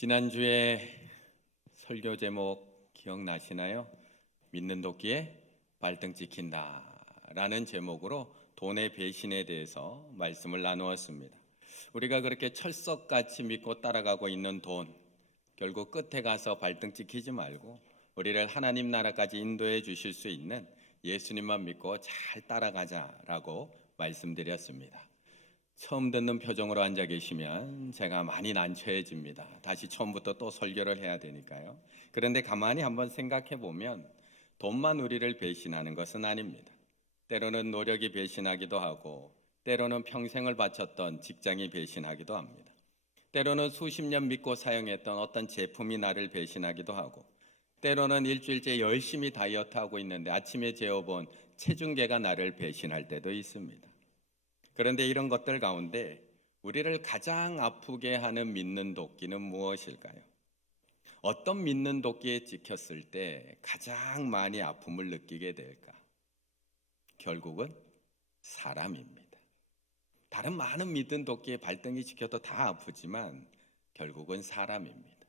지난주에 설교 제목 기억나시나요? 믿는 도끼에 발등 찍힌다 라는 제목으로 돈의 배신에 대해서 말씀을 나누었습니다. 우리가 그렇게 철석같이 믿고 따라가고 있는 돈, 결국 끝에 가서 발등 찍히지 말고 우리를 하나님 나라까지 인도해 주실 수 있는 예수님만 믿고 잘 따라가자라고 말씀드렸습니다. 처음 듣는 표정으로 앉아 계시면 제가 많이 난처해집니다. 다시 처음부터 또 설교를 해야 되니까요. 그런데 가만히 한번 생각해 보면 돈만 우리를 배신하는 것은 아닙니다. 때로는 노력이 배신하기도 하고, 때로는 평생을 바쳤던 직장이 배신하기도 합니다. 때로는 수십 년 믿고 사용했던 어떤 제품이 나를 배신하기도 하고, 때로는 일주일째 열심히 다이어트하고 있는데 아침에 재어본 체중계가 나를 배신할 때도 있습니다. 그런데 이런 것들 가운데 우리를 가장 아프게 하는 믿는 도끼는 무엇일까요? 어떤 믿는 도끼에 찍혔을 때 가장 많이 아픔을 느끼게 될까? 결국은 사람입니다. 다른 많은 믿는 도끼에 발등이 찍혀도 다 아프지만 결국은 사람입니다.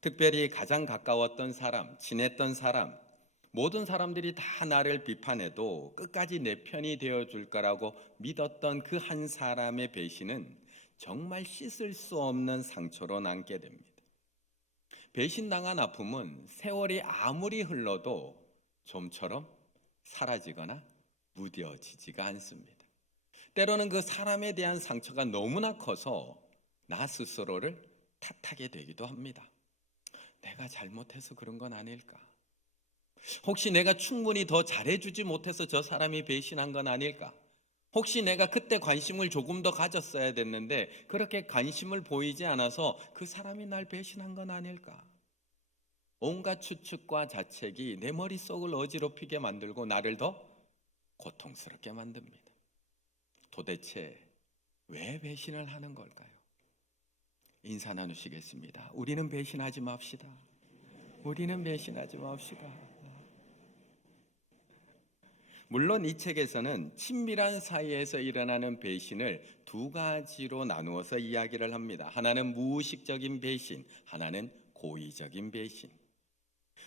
특별히 가장 가까웠던 사람, 친했던 사람, 모든 사람들이 다 나를 비판해도 끝까지 내 편이 되어줄 거라고 믿었던 그 한 사람의 배신은 정말 씻을 수 없는 상처로 남게 됩니다. 배신당한 아픔은 세월이 아무리 흘러도 좀처럼 사라지거나 무뎌지지가 않습니다. 때로는 그 사람에 대한 상처가 너무나 커서 나 스스로를 탓하게 되기도 합니다. 내가 잘못해서 그런 건 아닐까? 혹시 내가 충분히 더 잘해주지 못해서 저 사람이 배신한 건 아닐까? 혹시 내가 그때 관심을 조금 더 가졌어야 됐는데 그렇게 관심을 보이지 않아서 그 사람이 날 배신한 건 아닐까? 온갖 추측과 자책이 내 머릿속을 어지럽히게 만들고 나를 더 고통스럽게 만듭니다. 도대체 왜 배신을 하는 걸까요? 인사 나누시겠습니다. 우리는 배신하지 맙시다. 우리는 배신하지 맙시다. 물론 이 책에서는 친밀한 사이에서 일어나는 배신을 두 가지로 나누어서 이야기를 합니다. 하나는 무의식적인 배신, 하나는 고의적인 배신.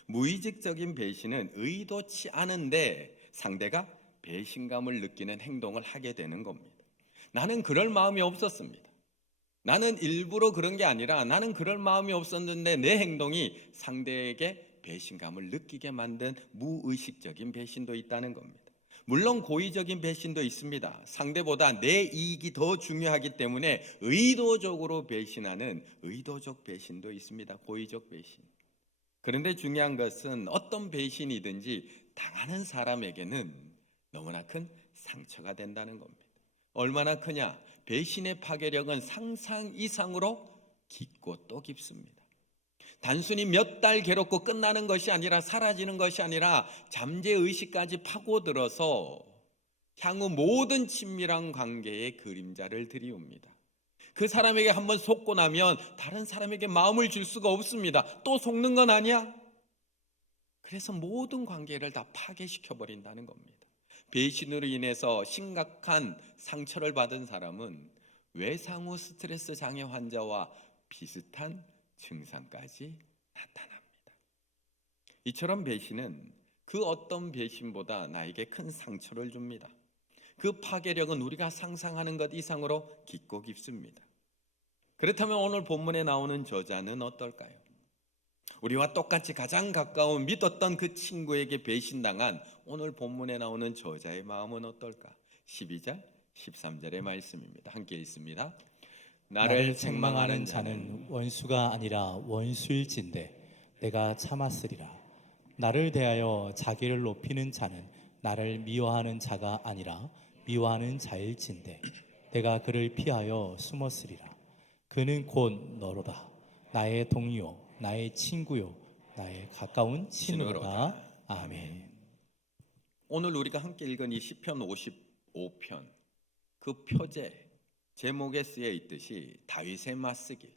무의식적인 배신은 의도치 않은데 상대가 배신감을 느끼는 행동을 하게 되는 겁니다. 나는 그럴 마음이 없었습니다. 나는 일부러 그런 게 아니라 나는 그럴 마음이 없었는데 내 행동이 상대에게 배신감을 느끼게 만든 무의식적인 배신도 있다는 겁니다. 물론 고의적인 배신도 있습니다. 상대보다 내 이익이 더 중요하기 때문에 의도적으로 배신하는 의도적 배신도 있습니다. 고의적 배신. 그런데 중요한 것은 어떤 배신이든지 당하는 사람에게는 너무나 큰 상처가 된다는 겁니다. 얼마나 크냐? 배신의 파괴력은 상상 이상으로 깊고 또 깊습니다. 단순히 몇 달 괴롭고 끝나는 것이 아니라 사라지는 것이 아니라 잠재의식까지 파고들어서 향후 모든 친밀한 관계에 그림자를 들이웁니다. 그 사람에게 한번 속고 나면 다른 사람에게 마음을 줄 수가 없습니다. 또 속는 건 아니야? 그래서 모든 관계를 다 파괴시켜버린다는 겁니다. 배신으로 인해서 심각한 상처를 받은 사람은 외상후 스트레스 장애 환자와 비슷한 증상까지 나타납니다. 이처럼 배신은 그 어떤 배신보다 나에게 큰 상처를 줍니다. 그 파괴력은 우리가 상상하는 것 이상으로 깊고 깊습니다. 그렇다면 오늘 본문에 나오는 저자는 어떨까요? 우리와 똑같이 가장 가까운 믿었던 그 친구에게 배신당한 오늘 본문에 나오는 저자의 마음은 어떨까? 12절, 13절의 말씀입니다. 함께 읽습니다. 나를 책망하는 자는 원수가 아니라 원수일진데 내가 참았으리라. 나를 대하여 자기를 높이는 자는 나를 미워하는 자가 아니라 미워하는 자일진데 내가 그를 피하여 숨었으리라. 그는 곧 너로다. 나의 동이요 나의 친구요 나의 가까운 친구로다. 아멘. 오늘 우리가 함께 읽은 이 시편 55편 그 표제 제목에 쓰여 있듯이 다윗의 맞쓰기,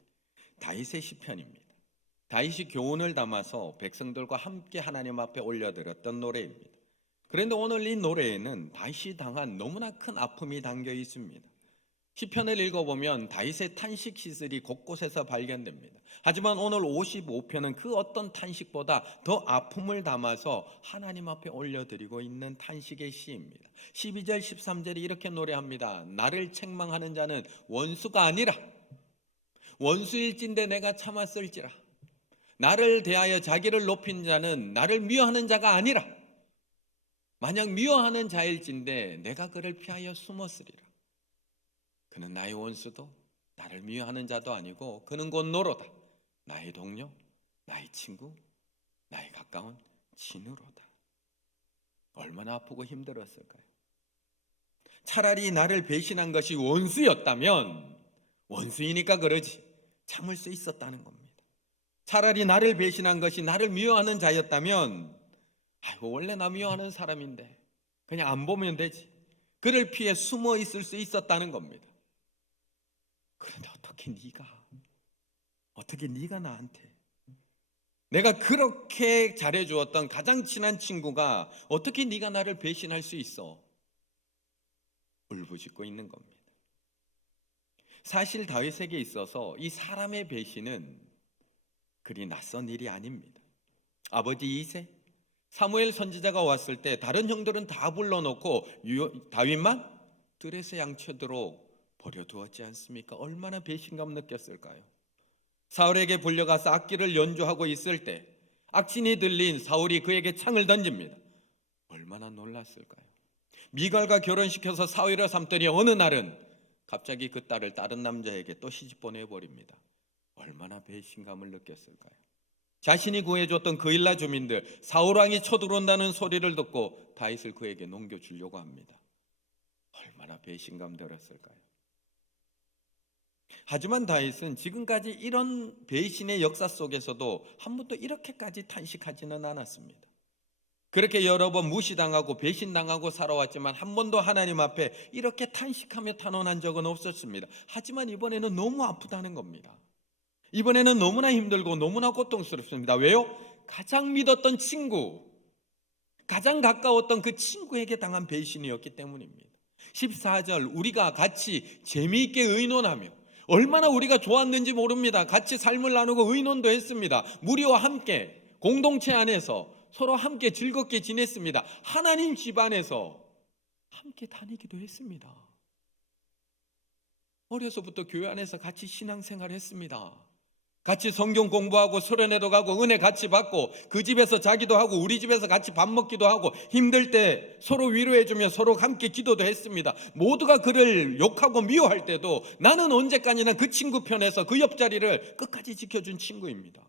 다윗의 시편입니다. 다윗이 교훈을 담아서 백성들과 함께 하나님 앞에 올려드렸던 노래입니다. 그런데 오늘 이 노래에는 다윗이 당한 너무나 큰 아픔이 담겨 있습니다. 시편을 읽어보면 다윗의 탄식 시설이 곳곳에서 발견됩니다. 하지만 오늘 55편은 그 어떤 탄식보다 더 아픔을 담아서 하나님 앞에 올려드리고 있는 탄식의 시입니다. 12절 13절이 이렇게 노래합니다. 나를 책망하는 자는 원수가 아니라 원수일진데 내가 참았을지라. 나를 대하여 자기를 높인 자는 나를 미워하는 자가 아니라 만약 미워하는 자일진데 내가 그를 피하여 숨었으리라. 그는 나의 원수도 나를 미워하는 자도 아니고 그는 곧 너로다. 나의 동료, 나의 친구, 나의 가까운 친구로다. 얼마나 아프고 힘들었을까요? 차라리 나를 배신한 것이 원수였다면 원수이니까 그러지 참을 수 있었다는 겁니다. 차라리 나를 배신한 것이 나를 미워하는 자였다면 아이고 원래 나 미워하는 사람인데 그냥 안 보면 되지. 그를 피해 숨어 있을 수 있었다는 겁니다. 그런데 어떻게 네가 나한테 내가 그렇게 잘해주었던 가장 친한 친구가 어떻게 네가 나를 배신할 수 있어? 울부짖고 있는 겁니다. 사실 다윗에게 있어서 이 사람의 배신은 그리 낯선 일이 아닙니다. 아버지 이세, 사무엘 선지자가 왔을 때 다른 형들은 다 불러놓고 다윗만 들에서 양쳐도로 버려두었지 않습니까? 얼마나 배신감 느꼈을까요? 사울에게 불려가서 악기를 연주하고 있을 때 악신이 들린 사울이 그에게 창을 던집니다. 얼마나 놀랐을까요? 미갈과 결혼시켜서 사위를 삼더니 어느 날은 갑자기 그 딸을 다른 남자에게 또 시집 보내버립니다. 얼마나 배신감을 느꼈을까요? 자신이 구해줬던 그일라 주민들 사울왕이 쳐들어온다는 소리를 듣고 다윗을 그에게 넘겨주려고 합니다. 얼마나 배신감 들었을까요? 하지만 다윗은 지금까지 이런 배신의 역사 속에서도 한 번도 이렇게까지 탄식하지는 않았습니다. 그렇게 여러 번 무시당하고 배신당하고 살아왔지만 한 번도 하나님 앞에 이렇게 탄식하며 탄원한 적은 없었습니다. 하지만 이번에는 너무 아프다는 겁니다. 이번에는 너무나 힘들고 너무나 고통스럽습니다. 왜요? 가장 믿었던 친구, 가장 가까웠던 그 친구에게 당한 배신이었기 때문입니다. 14절 우리가 같이 재미있게 의논하며 얼마나 우리가 좋았는지 모릅니다. 같이 삶을 나누고 의논도 했습니다. 무리와 함께 공동체 안에서 서로 함께 즐겁게 지냈습니다. 하나님 집안에서 함께 다니기도 했습니다. 어려서부터 교회 안에서 같이 신앙생활 했습니다. 같이 성경 공부하고 수련회도 가고 은혜 같이 받고 그 집에서 자기도 하고 우리 집에서 같이 밥 먹기도 하고 힘들 때 서로 위로해주며 서로 함께 기도도 했습니다. 모두가 그를 욕하고 미워할 때도 나는 언제까지나 그 친구 편에서 그 옆자리를 끝까지 지켜준 친구입니다.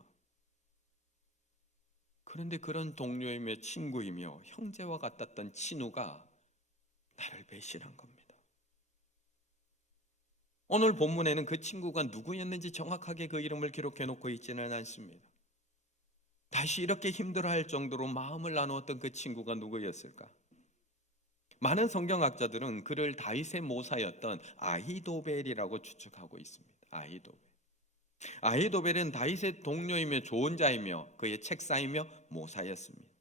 그런데 그런 동료이며 친구이며 형제와 같았던 친우가 나를 배신한 겁니다. 오늘 본문에는 그 친구가 누구였는지 정확하게 그 이름을 기록해 놓고 있지는 않습니다. 다시 이렇게 힘들어할 정도로 마음을 나누었던 그 친구가 누구였을까? 많은 성경학자들은 그를 다윗의 모사였던 아히도벨이라고 추측하고 있습니다. 아히도벨은 다윗의 동료이며 좋은 자이며 그의 책사이며 모사였습니다.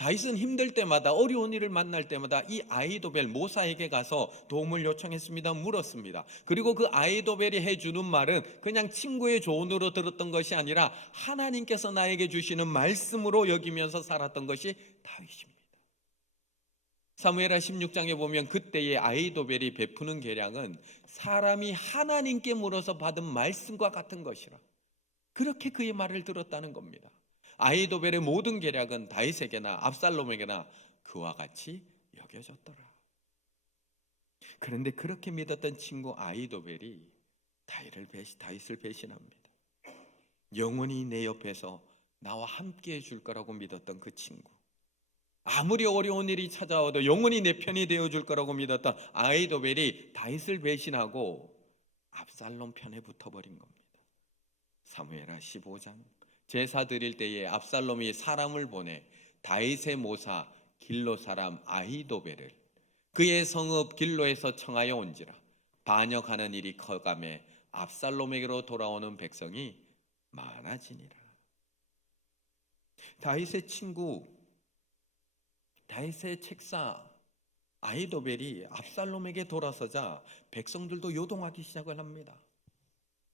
다윗은 힘들 때마다 어려운 일을 만날 때마다 이 아히도벨 모사에게 가서 도움을 요청했습니다. 물었습니다. 그리고 그 아히도벨이 해주는 말은 그냥 친구의 조언으로 들었던 것이 아니라 하나님께서 나에게 주시는 말씀으로 여기면서 살았던 것이 다윗입니다. 사무엘하 16장에 보면 그때의 아히도벨이 베푸는 계략은 사람이 하나님께 물어서 받은 말씀과 같은 것이라 그렇게 그의 말을 들었다는 겁니다. 아히도벨의 모든 계략은 다윗에게나 압살롬에게나 그와 같이 여겨졌더라. 그런데 그렇게 믿었던 친구 아히도벨이 다윗을 배신합니다. 영원히 내 옆에서 나와 함께 해줄 거라고 믿었던 그 친구, 아무리 어려운 일이 찾아와도 영원히 내 편이 되어줄 거라고 믿었던 아히도벨이 다윗을 배신하고 압살롬 편에 붙어버린 겁니다. 사무엘하 15장 제사 드릴 때에 압살롬이 사람을 보내 다윗의 모사 길로 사람 아히도벨을 그의 성읍 길로에서 청하여 온지라 반역하는 일이 커가매 압살롬에게로 돌아오는 백성이 많아지니라. 다윗의 친구, 다윗의 책사, 아히도벨이 압살롬에게 돌아서자 백성들도 요동하기 시작을 합니다.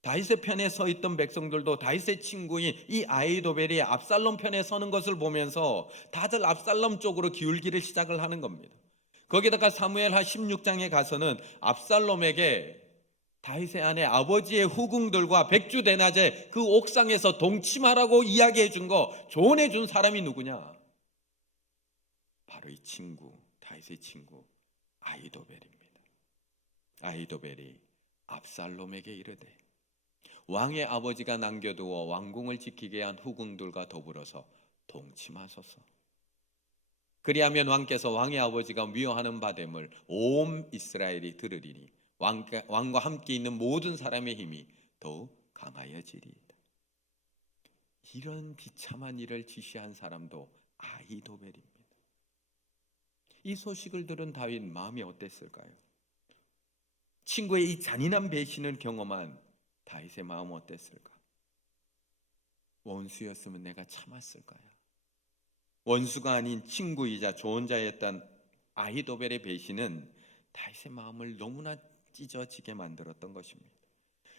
다윗의 편에 서 있던 백성들도 다윗의 친구인 이 아히도벨이 압살롬 편에 서는 것을 보면서 다들 압살롬 쪽으로 기울기를 시작을 하는 겁니다. 거기다가 사무엘하 16장에 가서는 압살롬에게 다윗의 아내 아버지의 후궁들과 백주대낮에 그 옥상에서 동침하라고 이야기해 준 거, 조언해 준 사람이 누구냐? 바로 이 친구, 다윗의 친구 아히도벨입니다. 아히도벨이 압살롬에게 이르되 왕의 아버지가 남겨두어 왕궁을 지키게 한 후궁들과 더불어서 동침하소서. 그리하면 왕께서 왕의 아버지가 미워하는 바됨을 온 이스라엘이 들으리니 왕과 함께 있는 모든 사람의 힘이 더욱 강하여지리이다. 이런 비참한 일을 지시한 사람도 아히도벨입니다. 이 소식을 들은 다윗 마음이 어땠을까요? 친구의 이 잔인한 배신을 경험한 다윗의 마음 어땠을까? 원수였으면 내가 참았을까요? 원수가 아닌 친구이자 조언자였던 아히도벨의 배신은 다윗의 마음을 너무나 찢어지게 만들었던 것입니다.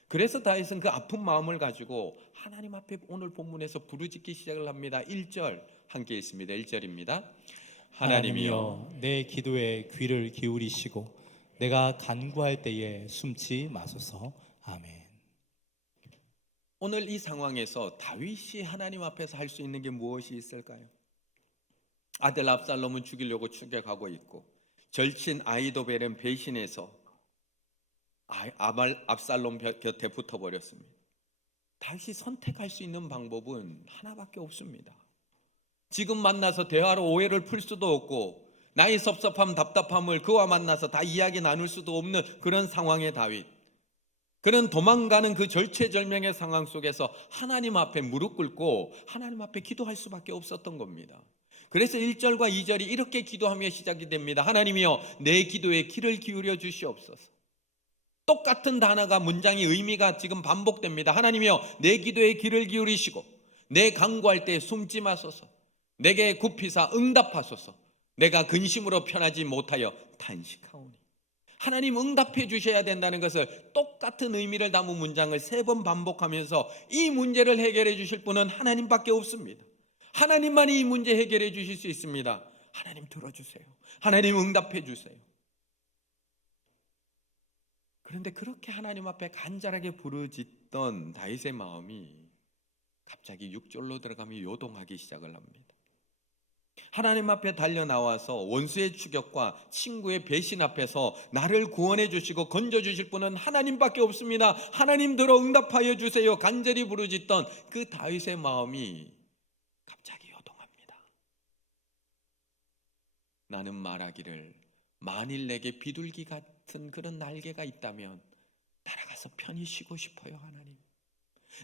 그래서 다윗은 그 아픈 마음을 가지고 하나님 앞에 오늘 본문에서 부르짖기 시작을 합니다. 1절 함께 있습니다. 1절입니다. 하나님이여 내 기도에 귀를 기울이시고 내가 간구할 때에 숨지 마소서. 아멘. 오늘 이 상황에서 다윗이 하나님 앞에서 할 수 있는 게 무엇이 있을까요? 아들 압살롬은 죽이려고 추격하고 있고 절친 아히도벨은 배신해서 압살롬 곁에 붙어버렸습니다. 다윗이 선택할 수 있는 방법은 하나밖에 없습니다. 지금 만나서 대화로 오해를 풀 수도 없고 나의 섭섭함 답답함을 그와 만나서 다 이야기 나눌 수도 없는 그런 상황의 다윗, 그는 도망가는 그 절체절명의 상황 속에서 하나님 앞에 무릎 꿇고 하나님 앞에 기도할 수밖에 없었던 겁니다. 그래서 1절과 2절이 이렇게 기도하며 시작이 됩니다. 하나님이여 내 기도에 귀를 기울여 주시옵소서. 똑같은 단어가 문장의 의미가 지금 반복됩니다. 하나님이여 내 기도에 귀를 기울이시고 내 간구할 때 숨지 마소서. 내게 굽히사 응답하소서. 내가 근심으로 편하지 못하여 탄식하오니. 하나님 응답해 주셔야 된다는 것을 똑같은 의미를 담은 문장을 3번 반복하면서 이 문제를 해결해 주실 분은 하나님밖에 없습니다. 하나님만이 이 문제 해결해 주실 수 있습니다. 하나님 들어주세요. 하나님 응답해 주세요. 그런데 그렇게 하나님 앞에 간절하게 부르짖던 다윗의 마음이 갑자기 6절로 들어가며 요동하기 시작을 합니다. 하나님 앞에 달려나와서 원수의 추격과 친구의 배신 앞에서 나를 구원해 주시고 건져 주실 분은 하나님밖에 없습니다. 하나님 들어 응답하여 주세요. 간절히 부르짖던 그 다윗의 마음이 갑자기 요동합니다. 나는 말하기를 만일 내게 비둘기 같은 그런 날개가 있다면 날아가서 편히 쉬고 싶어요. 하나님.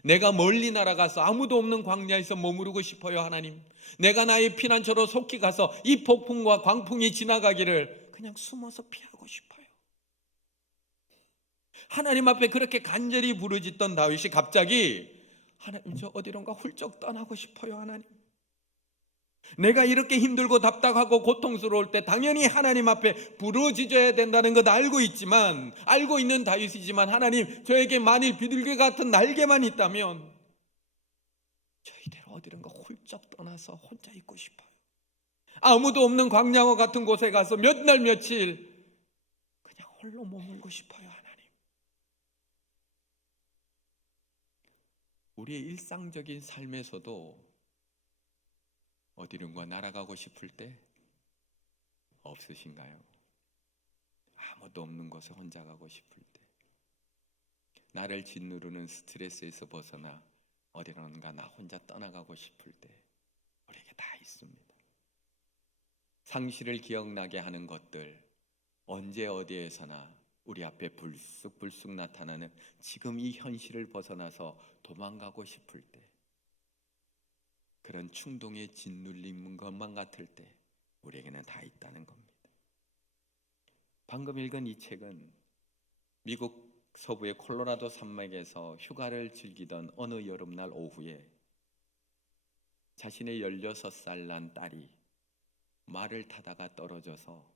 내가 멀리 날아가서 아무도 없는 광야에서 머무르고 싶어요. 하나님. 내가 나의 피난처로 속히 가서 이 폭풍과 광풍이 지나가기를 그냥 숨어서 피하고 싶어요. 하나님 앞에 그렇게 간절히 부르짖던 다윗이 갑자기 하나님 저 어디론가 훌쩍 떠나고 싶어요. 하나님. 내가 이렇게 힘들고 답답하고 고통스러울 때 당연히 하나님 앞에 부르짖어야 된다는 것 알고 있지만, 알고 있는 다윗이지만 하나님 저에게 만일 비둘기 같은 날개만 있다면 저희대로 어디론가 훌쩍 떠나서 혼자 있고 싶어요. 아무도 없는 광야와 같은 곳에 가서 몇 날 며칠 그냥 홀로 머물고 싶어요. 하나님. 우리의 일상적인 삶에서도 어디론가 날아가고 싶을 때 없으신가요? 아무도 없는 곳에 혼자 가고 싶을 때, 나를 짓누르는 스트레스에서 벗어나 어디론가 나 혼자 떠나가고 싶을 때 우리에게 다 있습니다. 상실을 기억나게 하는 것들, 언제 어디에서나 우리 앞에 불쑥불쑥 나타나는 지금 이 현실을 벗어나서 도망가고 싶을 때, 그런 충동에 짓눌린 것만 같을 때 우리에게는 다 있다는 겁니다. 방금 읽은 이 책은 미국 서부의 콜로라도 산맥에서 휴가를 즐기던 어느 여름날 오후에 자신의 16살 난 딸이 말을 타다가 떨어져서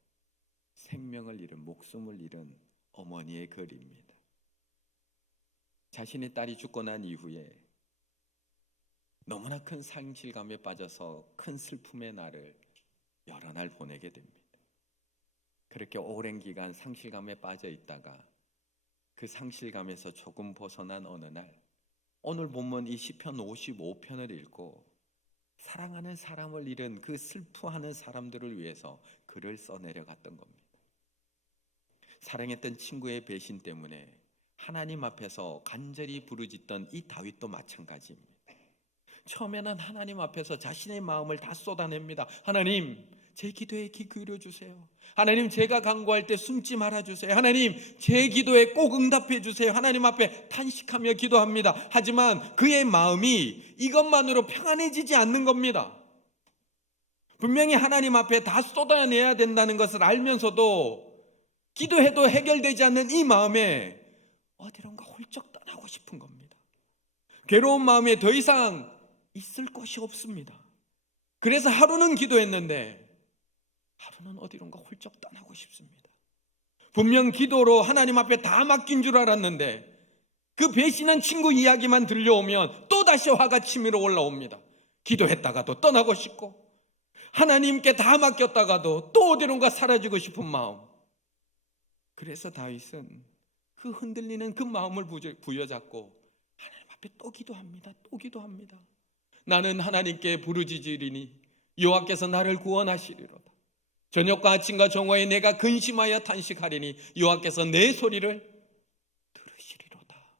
생명을 잃은, 목숨을 잃은 어머니의 글입니다. 자신의 딸이 죽고 난 이후에 너무나 큰 상실감에 빠져서 큰 슬픔의 날을 여러 날 보내게 됩니다. 그렇게 오랜 기간 상실감에 빠져 있다가 그 상실감에서 조금 벗어난 어느 날, 오늘 본문 이 시편 55편을 읽고 사랑하는 사람을 잃은 그 슬퍼하는 사람들을 위해서 글을 써내려갔던 겁니다. 사랑했던 친구의 배신 때문에 하나님 앞에서 간절히 부르짖던 이 다윗도 마찬가지입니다. 처음에는 하나님 앞에서 자신의 마음을 다 쏟아냅니다. 하나님, 제 기도에 귀 기울여 주세요. 하나님, 제가 간구할 때 숨지 말아 주세요. 하나님, 제 기도에 꼭 응답해 주세요. 하나님 앞에 탄식하며 기도합니다. 하지만 그의 마음이 이것만으로 평안해지지 않는 겁니다. 분명히 하나님 앞에 다 쏟아내야 된다는 것을 알면서도 기도해도 해결되지 않는 이 마음에 어디론가 훌쩍 떠나고 싶은 겁니다. 괴로운 마음에 더 이상 있을 곳이 없습니다. 그래서 하루는 기도했는데 하루는 어디론가 훌쩍 떠나고 싶습니다. 분명 기도로 하나님 앞에 다 맡긴 줄 알았는데 그 배신한 친구 이야기만 들려오면 또다시 화가 치밀어 올라옵니다. 기도했다가도 떠나고 싶고 하나님께 다 맡겼다가도 또 어디론가 사라지고 싶은 마음. 그래서 다윗은 그 흔들리는 그 마음을 부여잡고 하나님 앞에 또 기도합니다. 또 기도합니다. 나는 하나님께 부르짖으리니 여호와께서 나를 구원하시리로다. 저녁과 아침과 정오에 내가 근심하여 탄식하리니 여호와께서 내 소리를 들으시리로다.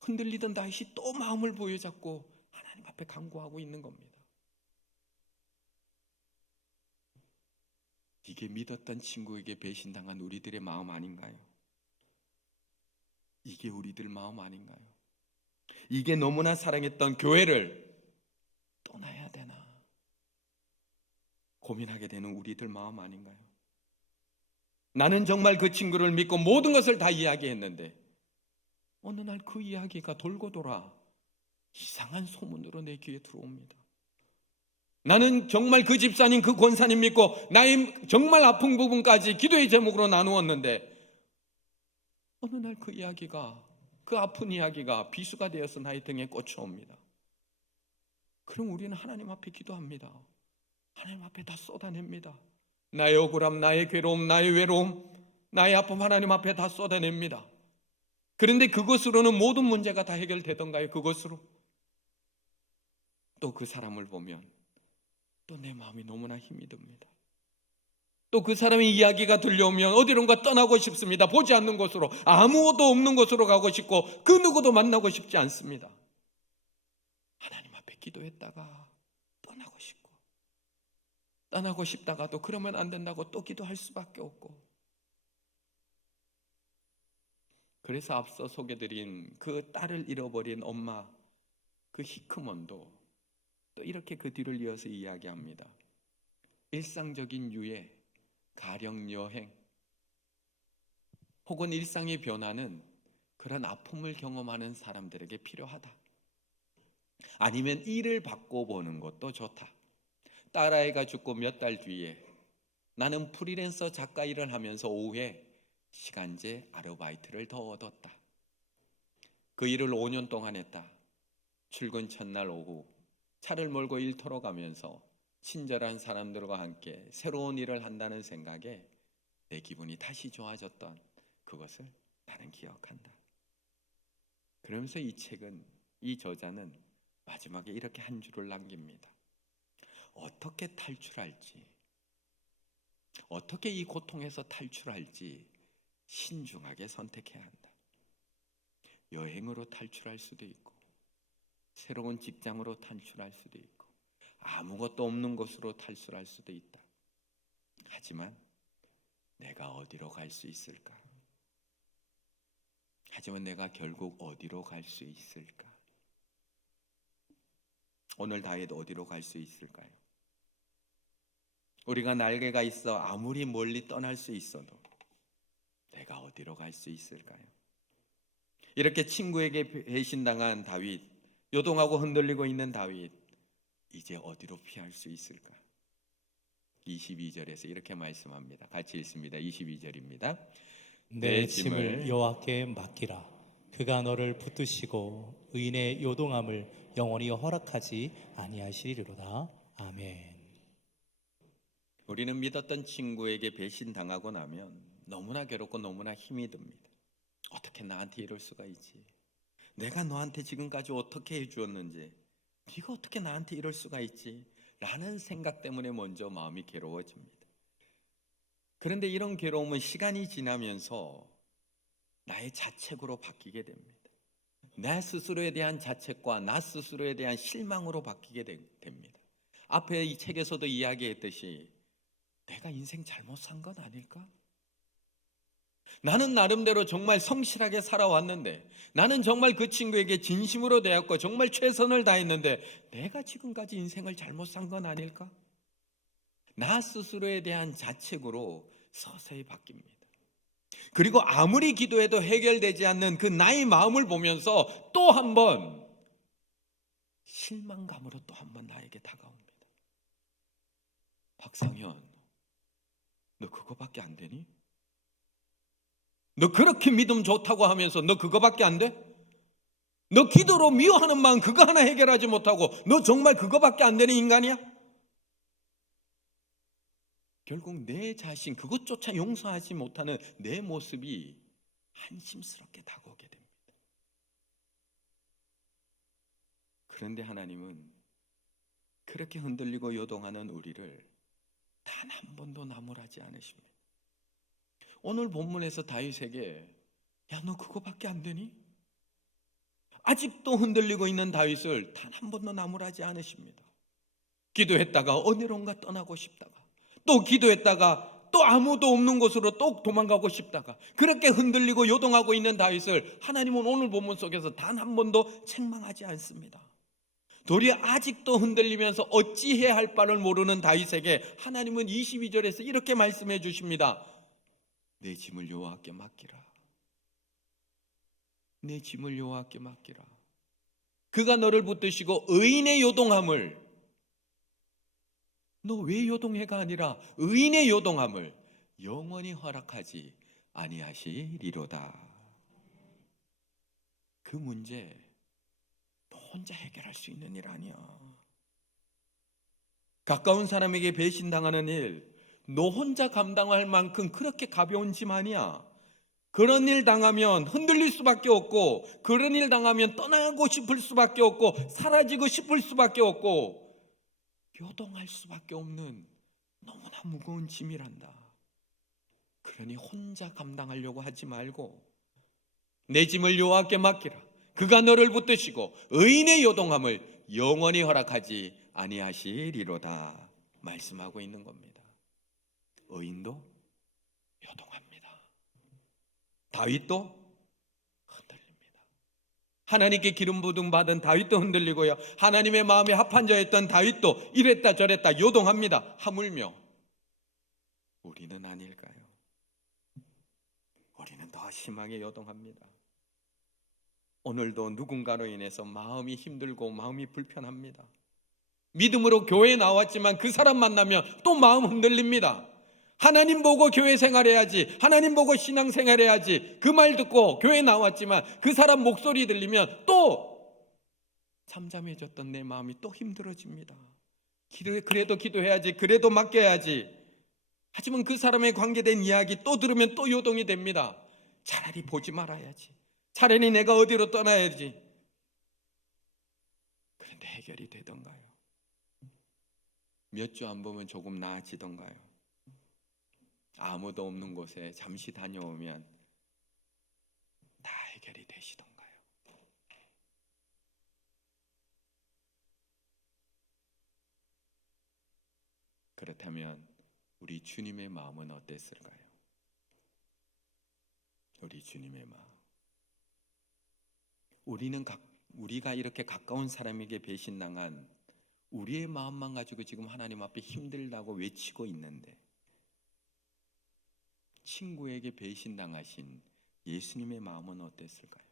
흔들리던 다윗이 또 마음을 부여잡고 하나님 앞에 간구하고 있는 겁니다. 이게 믿었던 친구에게 배신당한 우리들의 마음 아닌가요? 이게 우리들 마음 아닌가요? 이게 너무나 사랑했던 교회를 떠나야 되나 고민하게 되는 우리들 마음 아닌가요? 나는 정말 그 친구를 믿고 모든 것을 다 이야기했는데 어느 날 그 이야기가 돌고 돌아 이상한 소문으로 내 귀에 들어옵니다. 나는 정말 그 집사님, 그 권사님 믿고 나의 정말 아픈 부분까지 기도의 제목으로 나누었는데 어느 날 그 이야기가, 그 아픈 이야기가 비수가 되어서 나의 등에 꽂혀옵니다. 그럼 우리는 하나님 앞에 기도합니다. 하나님 앞에 다 쏟아냅니다. 나의 억울함, 나의 괴로움, 나의 외로움, 나의 아픔 하나님 앞에 다 쏟아냅니다. 그런데 그것으로는 모든 문제가 다 해결되던가요? 그것으로? 또 그 사람을 보면 또 내 마음이 너무나 힘이 듭니다. 또 그 사람의 이야기가 들려오면 어디론가 떠나고 싶습니다. 보지 않는 곳으로, 아무것도 없는 곳으로 가고 싶고 그 누구도 만나고 싶지 않습니다. 하나님 앞에 기도했다가 떠나고 싶다가도 그러면 안 된다고 또 기도할 수밖에 없고, 그래서 앞서 소개드린 그 딸을 잃어버린 엄마, 그 히크몬도 또 이렇게 그 뒤를 이어서 이야기합니다. 일상적인 유해, 가령 여행 혹은 일상의 변화는 그런 아픔을 경험하는 사람들에게 필요하다. 아니면 일을 바꿔보는 것도 좋다. 딸아이가 죽고 몇 달 뒤에 나는 프리랜서 작가 일을 하면서 오후에 시간제 아르바이트를 더 얻었다. 그 일을 5년 동안 했다. 출근 첫날 오후 차를 몰고 일터로 가면서 친절한 사람들과 함께 새로운 일을 한다는 생각에 내 기분이 다시 좋아졌던 그것을 나는 기억한다. 그러면서 이 저자는 마지막에 이렇게 한 줄을 남깁니다. 어떻게 탈출할지, 어떻게 이 고통에서 탈출할지 신중하게 선택해야 한다. 여행으로 탈출할 수도 있고, 새로운 직장으로 탈출할 수도 있고, 아무것도 없는 곳으로 탈출할 수도 있다. 하지만 내가 어디로 갈 수 있을까? 하지만 내가 결국 어디로 갈 수 있을까? 오늘 다윗 어디로 갈 수 있을까요? 우리가 날개가 있어 아무리 멀리 떠날 수 있어도 내가 어디로 갈 수 있을까요? 이렇게 친구에게 배신당한 다윗, 요동하고 흔들리고 있는 다윗, 이제 어디로 피할 수 있을까? 22절에서 이렇게 말씀합니다. 같이 읽습니다. 22절입니다. 내 짐을 여호와께 맡기라. 그가 너를 붙드시고 의인의 요동함을 영원히 허락하지 아니하시리로다. 아멘. 우리는 믿었던 친구에게 배신당하고 나면 너무나 괴롭고 너무나 힘이 듭니다. 어떻게 나한테 이럴 수가 있지? 내가 너한테 지금까지 어떻게 해주었는지, 네가 어떻게 나한테 이럴 수가 있지? 라는 생각 때문에 먼저 마음이 괴로워집니다. 그런데 이런 괴로움은 시간이 지나면서 나의 자책으로 바뀌게 됩니다. 나 스스로에 대한 자책과 나 스스로에 대한 실망으로 바뀌게 됩니다. 앞에 이 책에서도 이야기했듯이 내가 인생 잘못 산 건 아닐까? 나는 나름대로 정말 성실하게 살아왔는데, 나는 정말 그 친구에게 진심으로 대했고 정말 최선을 다했는데 내가 지금까지 인생을 잘못 산 건 아닐까? 나 스스로에 대한 자책으로 서서히 바뀝니다. 그리고 아무리 기도해도 해결되지 않는 그 나의 마음을 보면서 또 한 번 실망감으로 또 한 번 나에게 다가옵니다. 박상현, 너 그거밖에 안 되니? 너 그렇게 믿음 좋다고 하면서 너 그거밖에 안 돼? 너 기도로 미워하는 마음 그거 하나 해결하지 못하고 너 정말 그거밖에 안 되는 인간이야? 결국 내 자신 그것조차 용서하지 못하는 내 모습이 한심스럽게 다가오게 됩니다. 그런데 하나님은 그렇게 흔들리고 요동하는 우리를 단 한 번도 나무라지 않으십니다. 오늘 본문에서 다윗에게 야, 너 그거밖에 안 되니? 아직도 흔들리고 있는 다윗을 단 한 번도 나무라지 않으십니다. 기도했다가 어디론가 떠나고 싶다가 또 기도했다가 또 아무도 없는 곳으로 또 도망가고 싶다가 그렇게 흔들리고 요동하고 있는 다윗을 하나님은 오늘 본문 속에서 단 한 번도 책망하지 않습니다. 도리어 아직도 흔들리면서 어찌해야 할 바를 모르는 다윗에게 하나님은 22절에서 이렇게 말씀해 주십니다. 내 짐을 여호와께 맡기라. 내 짐을 여호와께 맡기라. 그가 너를 붙드시고 의인의 요동함을, 너 왜 요동해가 아니라 의인의 요동함을 영원히 허락하지 아니하시리로다. 그 문제 너 혼자 해결할 수 있는 일 아니야. 가까운 사람에게 배신당하는 일 너 혼자 감당할 만큼 그렇게 가벼운 짐 아니야. 그런 일 당하면 흔들릴 수밖에 없고, 그런 일 당하면 떠나고 싶을 수밖에 없고, 사라지고 싶을 수밖에 없고, 요동할 수밖에 없는 너무나 무거운 짐이란다. 그러니 혼자 감당하려고 하지 말고 내 짐을 여호와께 맡기라. 그가 너를 붙드시고 의인의 요동함을 영원히 허락하지 아니하시리로다 말씀하고 있는 겁니다. 의인도 요동합니다. 다윗도 흔들립니다. 하나님께 기름 부음 받은 다윗도 흔들리고요. 하나님의 마음에 합한 자였던 다윗도 이랬다 저랬다 요동합니다. 하물며 우리는 아닐까요? 우리는 더 심하게 요동합니다. 오늘도 누군가로 인해서 마음이 힘들고 마음이 불편합니다. 믿음으로 교회에 나왔지만 그 사람 만나면 또 마음 흔들립니다. 하나님 보고 교회 생활해야지, 하나님 보고 신앙 생활해야지, 그 말 듣고 교회 나왔지만 그 사람 목소리 들리면 또 잠잠해졌던 내 마음이 또 힘들어집니다. 그래도 기도해야지, 그래도 맡겨야지. 하지만 그 사람에 관계된 이야기 또 들으면 또 요동이 됩니다. 차라리 보지 말아야지, 차라리 내가 어디로 떠나야지. 그런데 해결이 되던가요? 몇 주 안 보면 조금 나아지던가요? 아무도 없는 곳에 잠시 다녀오면 다 해결이 되시던가요? 그렇다면 우리 주님의 마음은 어땠을까요? 우리 주님의 마음, 우리가 이렇게 가까운 사람에게 배신당한 우리의 마음만 가지고 지금 하나님 앞에 힘들다고 외치고 있는데, 친구에게 배신당하신 예수님의 마음은 어땠을까요?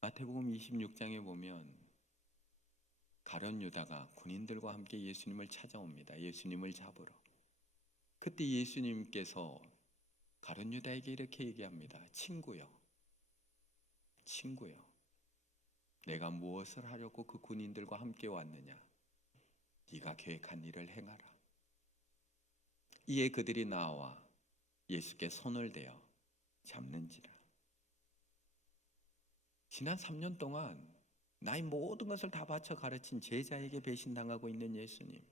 마태복음 26장에 보면 가룟 유다가 군인들과 함께 예수님을 찾아옵니다. 예수님을 잡으러. 그때 예수님께서 가룟 유다에게 이렇게 얘기합니다. 친구요, 내가 무엇을 하려고 그 군인들과 함께 왔느냐? 네가 계획한 일을 행하라. 이에 그들이 나와 예수께 손을 대어 잡는지라. 지난 3년 동안 나의 모든 것을 다 바쳐 가르친 제자에게 배신당하고 있는 예수님.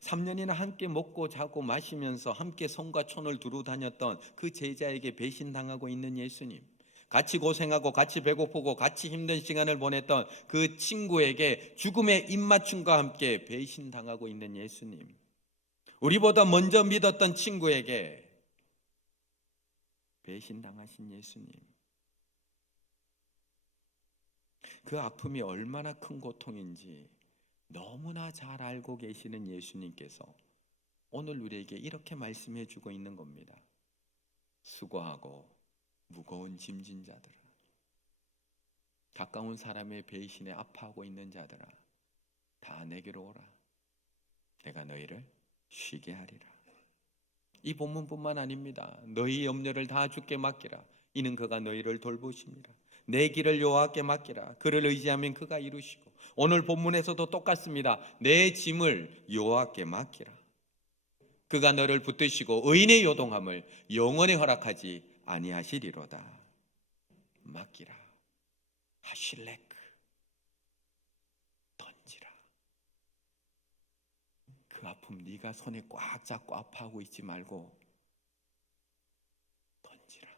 3년이나 함께 먹고 자고 마시면서 함께 손과 손을 두루 다녔던 그 제자에게 배신당하고 있는 예수님. 같이 고생하고 같이 배고프고 같이 힘든 시간을 보냈던 그 친구에게 죽음의 입맞춤과 함께 배신당하고 있는 예수님. 우리보다 먼저 믿었던 친구에게 배신당하신 예수님. 그 아픔이 얼마나 큰 고통인지 너무나 잘 알고 계시는 예수님께서 오늘 우리에게 이렇게 말씀해 주고 있는 겁니다. 수고하고 무거운 짐진 자들아, 가까운 사람의 배신에 아파하고 있는 자들아, 다 내게로 오라. 내가 너희를 쉬게 하리라. 이 본문뿐만 아닙니다. 너희 염려를 다 주께 맡기라. 이는 그가 너희를 돌보십니다. 내 길을 여호와께 맡기라. 그를 의지하면 그가 이루시고. 오늘 본문에서도 똑같습니다. 내 짐을 여호와께 맡기라. 그가 너를 붙드시고 의인의 요동함을 영원히 허락하지 아니하시리로다. 맡기라. 하실레크. 던지라. 그 아픔 네가 손에 꽉 잡고 아파하고 있지 말고 던지라.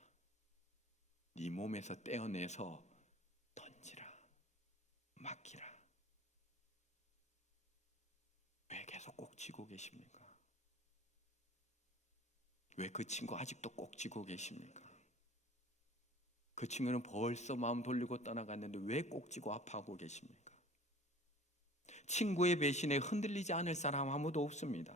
네 몸에서 떼어내서 던지라. 맡기라. 왜 계속 꼭 쥐고 계십니까? 왜 그 친구 아직도 꼭 쥐고 계십니까? 그 친구는 벌써 마음 돌리고 떠나갔는데 왜 꼭 쥐고 아파하고 계십니까? 친구의 배신에 흔들리지 않을 사람 아무도 없습니다.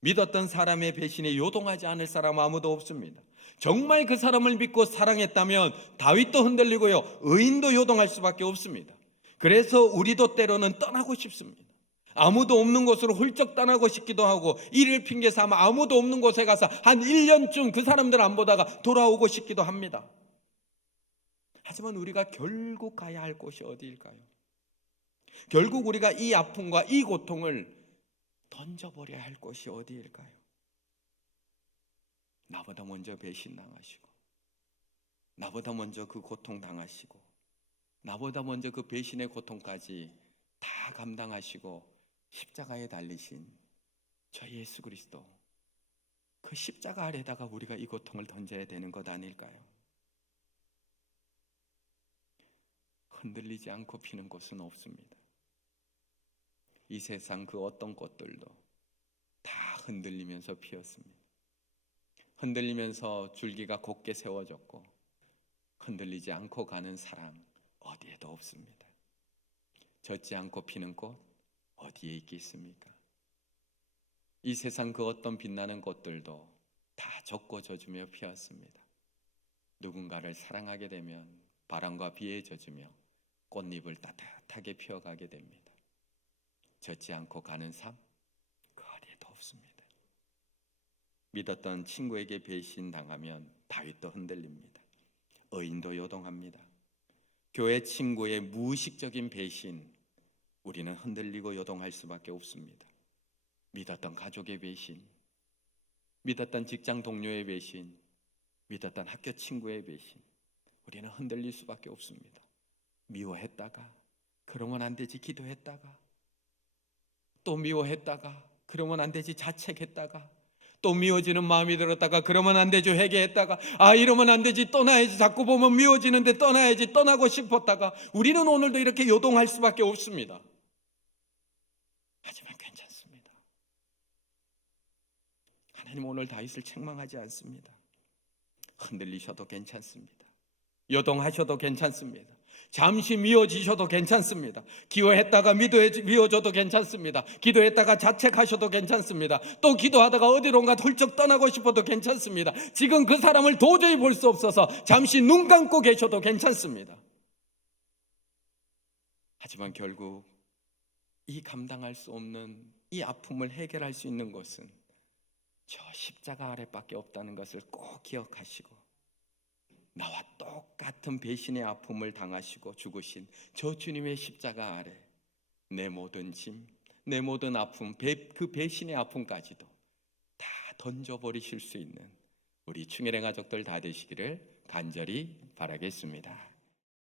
믿었던 사람의 배신에 요동하지 않을 사람 아무도 없습니다. 정말 그 사람을 믿고 사랑했다면 다윗도 흔들리고요, 의인도 요동할 수밖에 없습니다. 그래서 우리도 때로는 떠나고 싶습니다. 아무도 없는 곳으로 훌쩍 떠나고 싶기도 하고, 이를 핑계 삼아 아무도 없는 곳에 가서 한 1년쯤 그 사람들 안 보다가 돌아오고 싶기도 합니다. 하지만 우리가 결국 가야 할 곳이 어디일까요? 결국 우리가 이 아픔과 이 고통을 던져버려야 할 곳이 어디일까요? 나보다 먼저 배신당하시고, 나보다 먼저 그 고통 당하시고, 나보다 먼저 그 배신의 고통까지 다 감당하시고 십자가에 달리신 저 예수 그리스도, 그 십자가 아래다가 우리가 이 고통을 던져야 되는 것 아닐까요? 흔들리지 않고 피는 꽃은 없습니다. 이 세상 그 어떤 꽃들도 다 흔들리면서 피었습니다. 흔들리면서 줄기가 곧게 세워졌고, 흔들리지 않고 가는 사랑 어디에도 없습니다. 젖지 않고 피는 꽃 어디에 있겠습니까? 이 세상 그 어떤 빛나는 꽃들도 다 젖고 젖으며 피었습니다. 누군가를 사랑하게 되면 바람과 비에 젖으며 꽃잎을 따뜻하게 피어가게 됩니다. 젖지 않고 가는 삶 그 어디에도 없습니다. 믿었던 친구에게 배신당하면 다윗도 흔들립니다. 의인도 요동합니다. 교회 친구의 무의식적인 배신, 우리는 흔들리고 요동할 수밖에 없습니다. 믿었던 가족의 배신, 믿었던 직장 동료의 배신, 믿었던 학교 친구의 배신, 우리는 흔들릴 수밖에 없습니다. 미워했다가 그러면 안 되지 기도했다가, 또 미워했다가 그러면 안 되지 자책했다가, 또 미워지는 마음이 들었다가 그러면 안 되죠 회개했다가, 아 이러면 안 되지 떠나야지, 자꾸 보면 미워지는데 떠나야지 떠나고 싶었다가, 우리는 오늘도 이렇게 요동할 수밖에 없습니다. 하지만 괜찮습니다. 하나님 오늘 다윗을 책망하지 않습니다. 흔들리셔도 괜찮습니다. 요동하셔도 괜찮습니다. 잠시 미워지셔도 괜찮습니다. 기도했다가 미워져도 괜찮습니다. 기도했다가 자책하셔도 괜찮습니다. 또 기도하다가 어디론가 훌쩍 떠나고 싶어도 괜찮습니다. 지금 그 사람을 도저히 볼 수 없어서 잠시 눈 감고 계셔도 괜찮습니다. 하지만 결국 이 감당할 수 없는 이 아픔을 해결할 수 있는 것은 저 십자가 아래밖에 없다는 것을 꼭 기억하시고, 나와 똑같은 배신의 아픔을 당하시고 죽으신 저 주님의 십자가 아래 내 모든 짐, 내 모든 아픔, 그 배신의 아픔까지도 다 던져버리실 수 있는 우리 충혈의 가족들 다 되시기를 간절히 바라겠습니다.